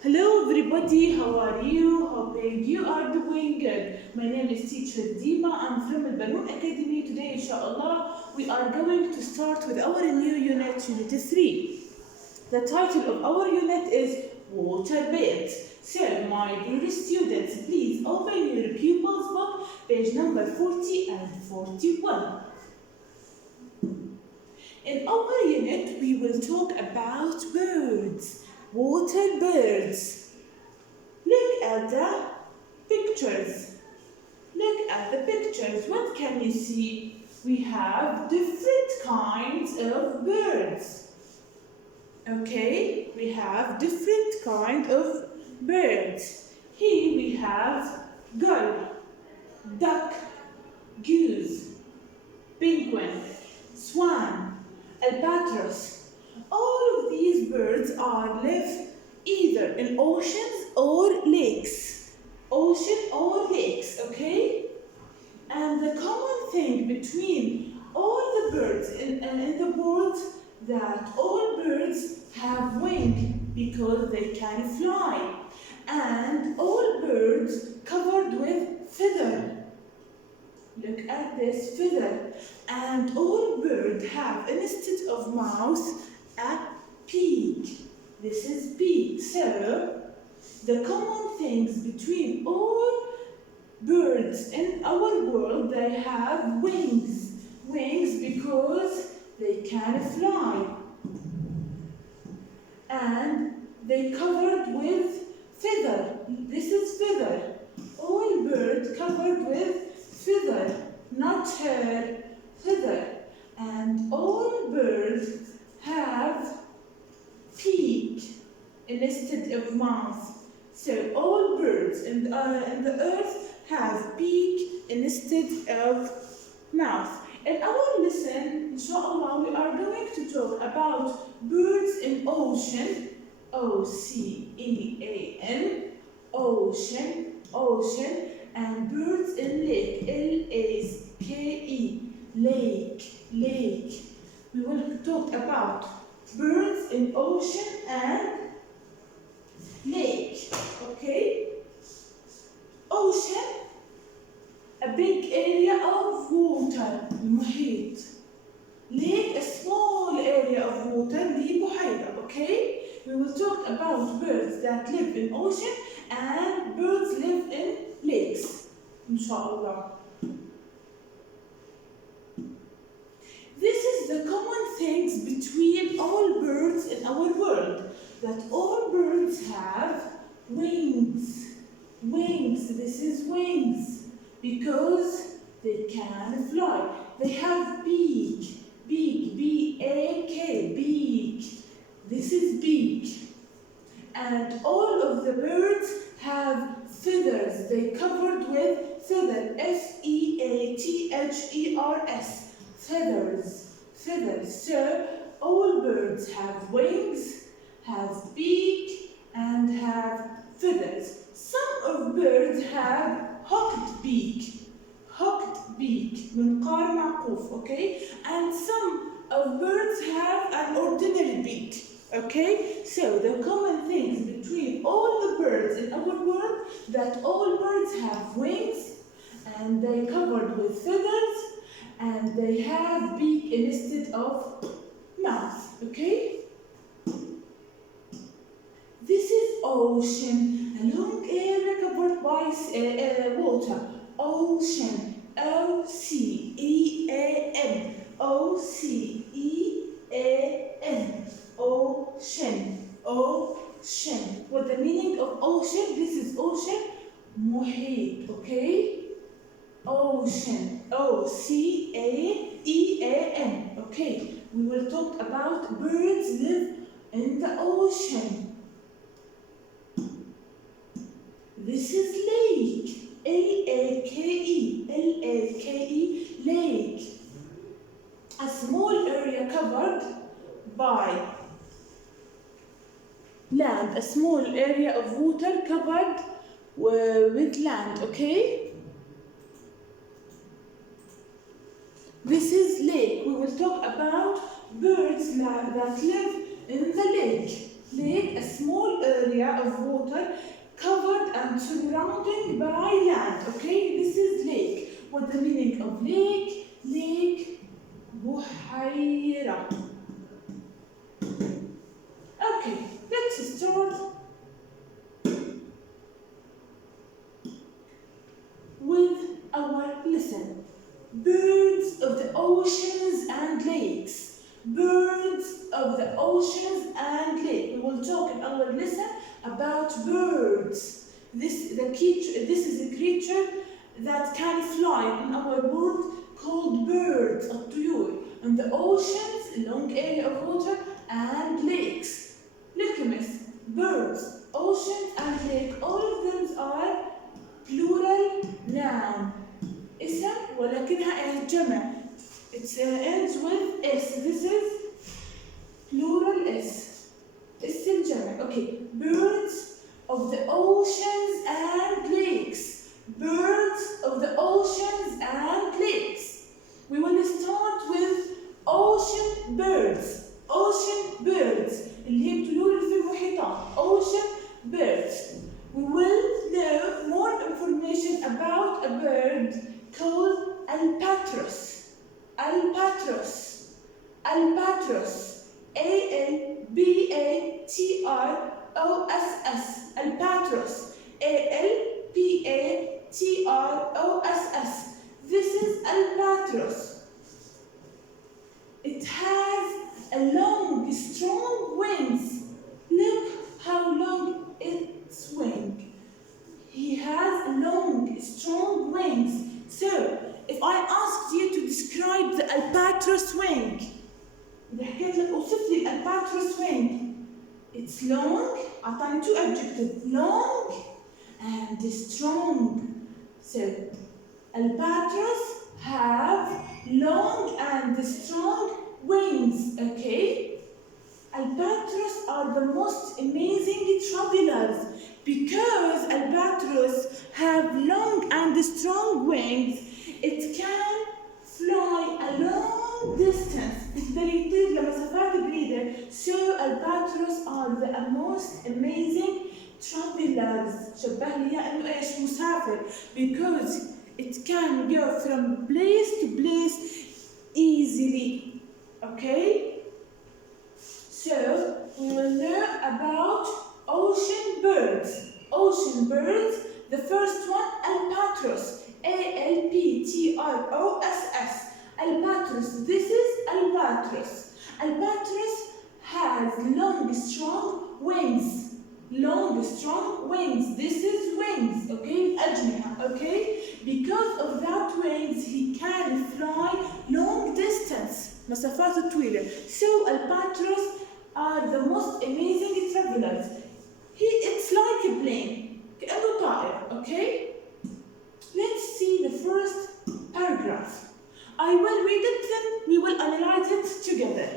Hello everybody, how are you? Hoping you are doing good. My name is teacher Dima. I'm from Al Academy. Today, inshallah, we are going to start with our new unit 3. The title of our unit is Water Beds. So, my dear students, please open your pupils book, page number 40 and 41. In our unit, we will talk about birds, water birds. Look at the pictures. Look at the pictures. What can you see? We have different kinds of birds. Okay, we have different kinds of birds. Here we have gull, duck, goose, penguin, swan, albatross. All of these birds live either in oceans or lakes. Ocean or lakes, okay? And the common thing between all the birds in the world that all birds have wings because they can fly. And all birds covered with feather. Look at this feather. And all birds have, instead of mouth, a beak. This is beak. So, the common things between all birds in our world, they have wings. Wings because they can fly. And they covered with feather. This is feather. All birds covered with feather, not hair, feather. And all birds have beak instead of mouth. So all birds in the earth have beak instead of mouth. In our lesson, inshallah, we are going to talk about birds in ocean, O-C-E-A-N, ocean, ocean, and birds in lake, L-A-K-E, lake, lake. We will talk about birds in ocean and lake, okay? Ocean, a big area of water, المحيط. Lake, a small area of water, دي بحيرة, okay? We will talk about birds that live in ocean and birds live in lakes, inshallah. This is the common things between all birds in our world, that all birds have wings. Wings, this is wings, because they can fly. They have beak, beak, B-A-K, beak. This is beak. And all of the birds have feathers. They covered with feather, F-E-A-T-H-E-R-S, feathers, feathers. So all birds have wings, have beak, and have feathers. Some of birds have hooked beak, منقار معقوف, okay? And some of birds have an ordinary beak, okay? So the common things between all the birds in our world, that all birds have wings, and they covered with feathers, and they have beak instead of mouth, okay? This is ocean, a long area covered by water. Ocean, O-C-E-A-N, O-C-E-A-N, ocean, ocean. What the meaning of ocean? This is ocean, محيط, okay? Ocean, O-C-A-E-A-N, okay? We will talk about birds live in the ocean. This is lake, L-A-K-E, L-A-K-E, lake. A small area covered by land, a small area of water covered with land, okay? This is lake. We will talk about birds that live in the lake. Lake, a small area area of water covered and surrounded by land. Okay, this is lake. What's the meaning of lake? Lake بحيرة. Okay, let's start with our lesson. Birds of the oceans and lakes. Birds of the oceans and lakes. We will talk in our lesson about birds. This is a creature that can fly in our world called birds, الطيور. In the oceans, a long area of water, and lakes. Look, miss, birds, oceans, and lake, all of them are plural noun. اسم ولكنها جمع. It ends with S. This is plural S. اسم جمع. Okay. Birds of the oceans and lakes. Birds of the oceans and lakes. We will start with ocean birds. Ocean birds. اللي هي الطيور في المحيطات. Ocean birds. We will know more information about a bird called albatross. Albatross. Albatross. A-L-B-A-T-R-O-S-S. Albatross. A-L-B-A-T-R-O-S-S. This is albatross. It has a long, strong wings. Look how long its wing. He has long, strong wings. So, if I asked you to describe the albatross wing, إذا حكيت لك أوصف لي الألباتروس wing. It's long. أعطاني two adjectives. Long and strong. So, albatross have long and strong wings. Okay. Albatross are the most amazing travelers because albatross have long and strong wings. It can fly a long distance. يقدر يطير لمسافات بعيدة. So albatross are the most amazing travelers. شبه لي إياه إنه إيش مسافر because it can go from place to place easily. Okay. So we will learn about ocean birds. Ocean birds. The first one, albatross. A-L-B-T-R-O-S-S. Albatross. This is albatross. Albatross has long, strong wings. Long, strong wings. This is wings. Okay, أجنحة. Okay. Because of that wings, he can fly long distance. مسافات طويلة. So albatross are the most amazing travelers. It's like a plane. كأنه طائر. Okay. Let's see the first paragraph. I will read it, then we will analyze it together.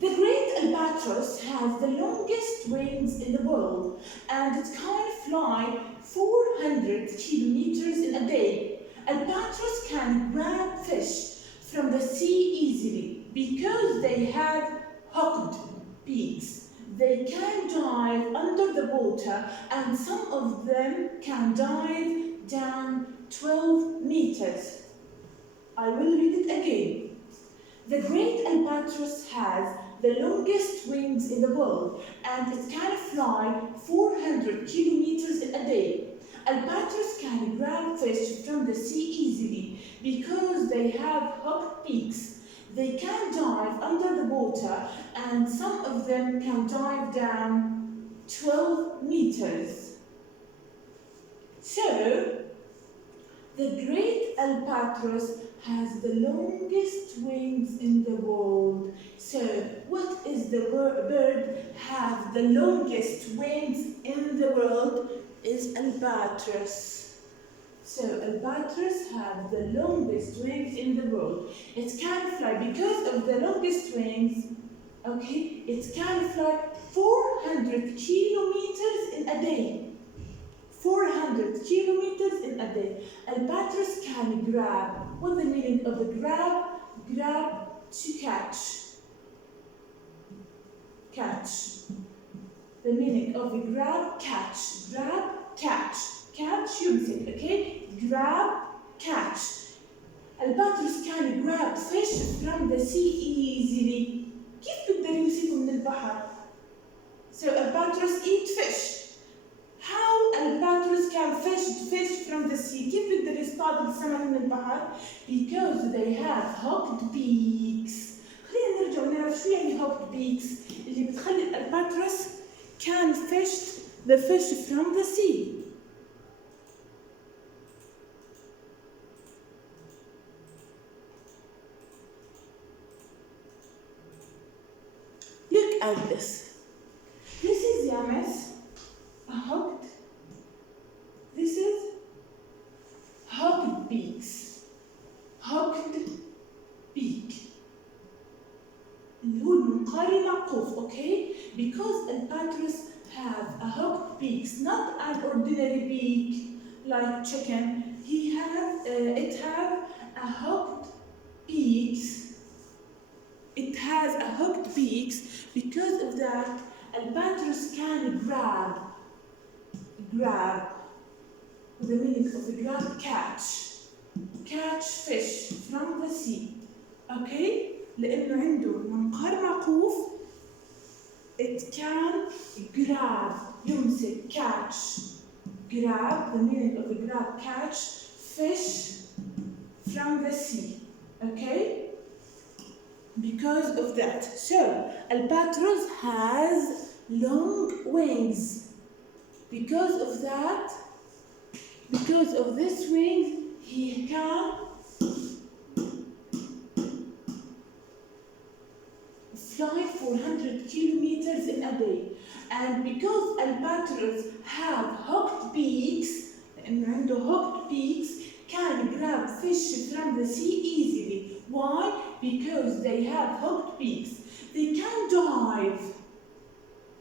The great albatross has the longest wings in the world, and it can fly 400 kilometers in a day. Albatross can grab fish from the sea easily because they have hooked beaks. They can dive under the water, and some of them can dive down 12 meters. I will read it again. The great albatross has the longest wings in the world, and it can fly 400 kilometers in a day. Albatross can grab fish from the sea easily because they have hooked beaks. They can dive under the water, and some of them can dive down 12 meters. So, the great albatross has the longest wings in the world. So, what is the bird have the longest wings in the world? Is albatross. So albatross have the longest wings in the world. It can fly because of the longest wings. Okay, it can fly 400 kilometers in a day. 400 kilometers in a day. Albatross can grab. What's the meaning of a grab? Grab to catch. Catch. meaning of grab, catch. Grab, catch. Catch يمسك. Okay? Grab, catch. الباتروس can grab fish from the sea easily. كيف بيقدر يمسكه من البحر؟ So albatross eat fish. How albatross can fish from the sea? كيف بيقدر يصطاد السمك من البحر؟ Because they have hooked beaks. خلينا نرجع ونعرف شو يعني hooked beaks اللي بتخلي الالباتروس can fish the fish from the sea. Look at this. This is Yamas, a hooked. This is hooked beaks. Hooked beak. اللي هو المنقار المعقوف, okay? Because albatross have a hooked beaks, not an ordinary beak like chicken. It have a hooked beaks. It has a hooked beaks. Because of that, albatross can grab. The meaning of grab, catch fish from the sea. Okay? لأنه عنده منقار معقوف. It can grab. يمسك catch. Grab. The meaning of grab, catch fish from the sea. Okay? Because of that. So, albatross has long wings. Because of that, because of this wings, he can fly 400 kilometers in a day. And because albatross have hooked beaks, لأنه عنده hooked beaks, can grab fish from the sea easily. Why? Because they have hooked beaks. They can dive.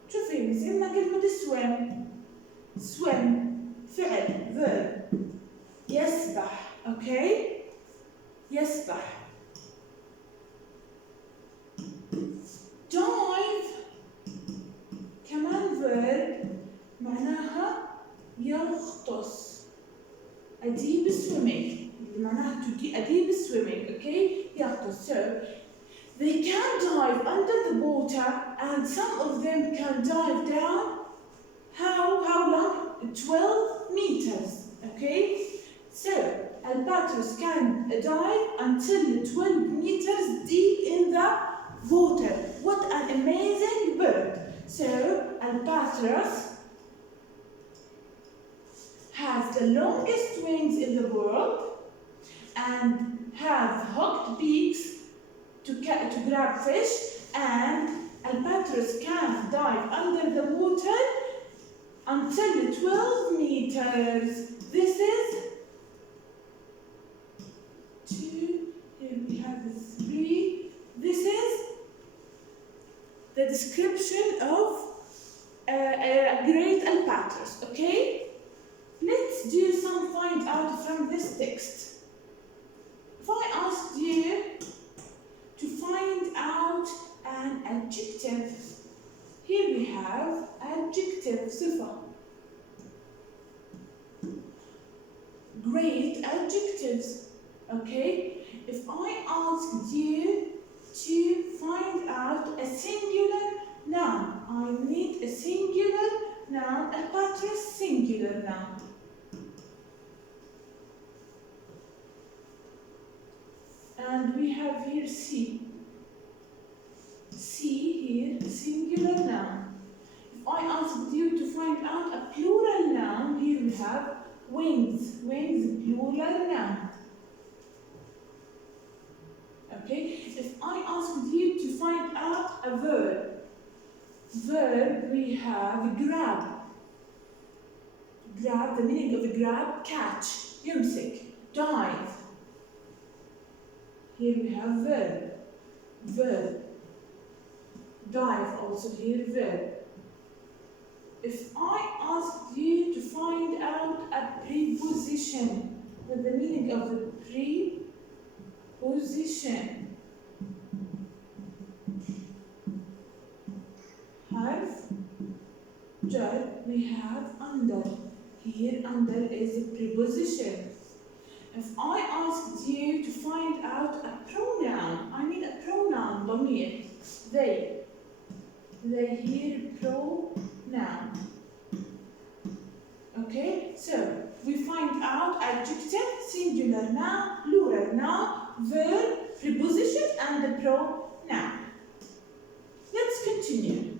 شوفي بس عندنا كلمة swim. Swim. فعل verb. يسبح. Okay? يسبح. Dive كمان verb معناها يغطس. أديب swimming. معناها أديب swimming. Okay? يغطس. So they can dive under the water and some of them can dive down. How long? 12 meters. Okay? So albatross can dive until 12 meters deep in the water. What an amazing bird. So albatross has the longest wings in the world and have hooked beaks to grab fish, and albatross can dive under the water until 12 meters. This is 2, here we have the 3. This is the description of a great albatross, okay? Let's do some find out from this text. If I asked you to find out an adjective, here we have adjective, صفة. Great adjectives, okay? If I asked you to find out a singular noun, I need a singular noun, albatross singular noun. And we have here C. C here, singular noun. If I asked you to find out a plural noun, here we have wings. Wings, plural noun. Okay? If I asked you to find out a verb, we have grab. Grab, the meaning of grab, catch, يمسك, dive. Here we have verb. Dive also here, verb. If I asked you to find out a preposition, with the meaning of the preposition, حرف danger, we have under. Here under is a preposition. If I asked you to find out a pronoun, I need a pronoun, ضمير. They here pronoun. Okay, so we find out adjective, singular noun, plural noun, verb, preposition, and the pronoun. Let's continue.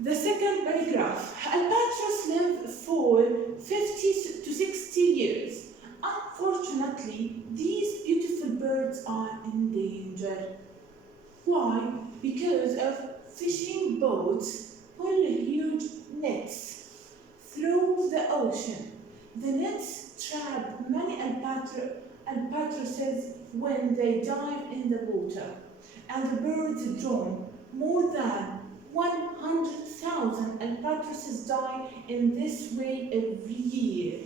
The second paragraph. Albatross live for 50 to 60 years. Unfortunately, these beautiful birds are in danger. Why? Because of fishing boats pull huge nets through the ocean. The nets trap many albatrosses when they dive in the water, and the birds drown. More than 100,000 albatrosses die in this way every year.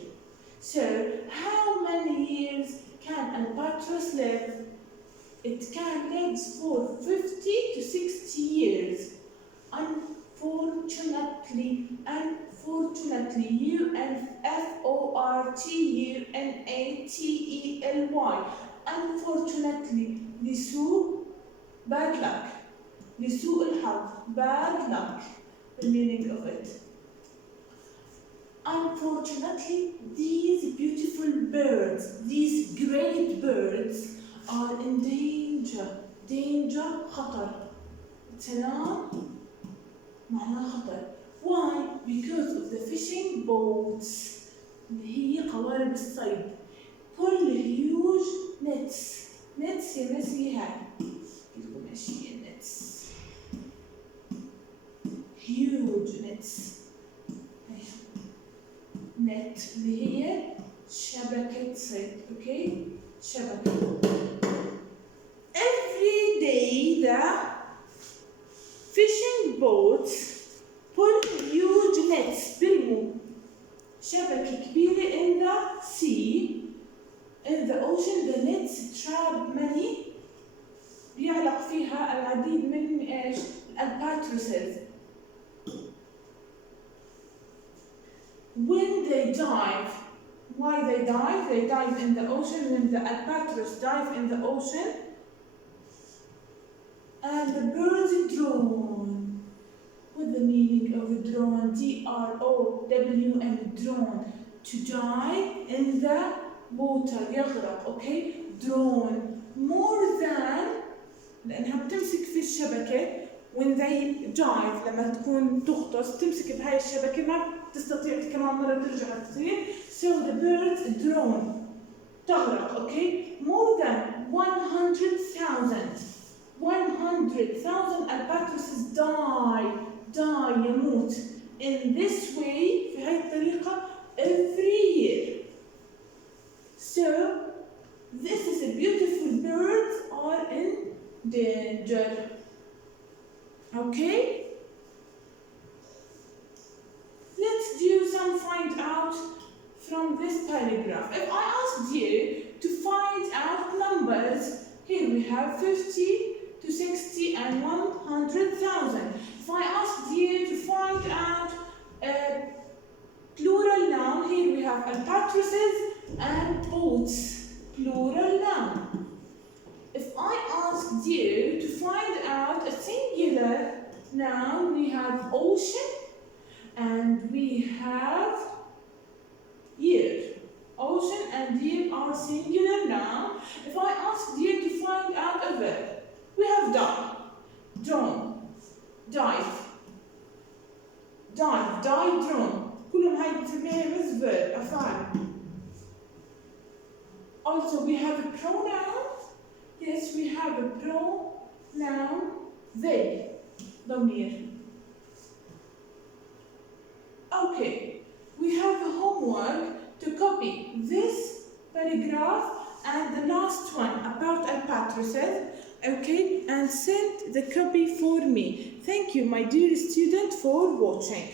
So, how many years can albatross live? It can live for 50 to 60 years. Unfortunately, UNFORTUNATELY. Unfortunately, لسوء bad luck. لسوء الحظ, bad luck, the meaning of it. Unfortunately, these beautiful birds, these great birds, are in danger. Danger, خطر. It's a noun, معناها خطر. Why? Because of the fishing boats. اللي هي قوارب الصيد. Pull huge nets. Nets يمسي هاي. يقول ماشي nets. Huge nets. net اللي هي شبكة صيد. Okay? شبكة. Every day the fishing boats pull huge nets. برموا شبكة كبيرة in the sea. In the ocean the nets trap many. بيعلق فيها العديد من ايش؟ albatrosses. When they dive, why they dive? They dive in the ocean. When the albatross dive in the ocean, and the birds drown. What the meaning of drown? D-R-O-W-N, drown. To die in the water, يغرق. Okay, drown. More than لأنها بتمسك في الشبكة. When they dive, لما تكون تغطس تمسك بهاي الشبكة ما تستطيع كمان مرة ترجع تطير. So the birds drown. تغرق. Okay, more than 100,000 albatrosses die يموت in this way في هاي الطريقة every year. So this is a beautiful birds are in danger. Okay? Let's do some find out from this paragraph. If I asked you to find out numbers, here we have 50 to 60 and 100,000. If I asked you to find out a plural noun, here we have albatrosses and boats. Plural noun. If I asked you to find out a singular noun, we have ocean and we have year. Ocean and year are singular noun. If I asked you to find out a verb, we have dive, drown, dive, drown. كلهم هاي بنسميها بس verb, أفعال. Also we have a pronoun. Yes, we have a pronoun, they, ضمير. Okay, we have a homework to copy this paragraph and the last one about albatrosses, okay, and send the copy for me. Thank you, my dear student, for watching.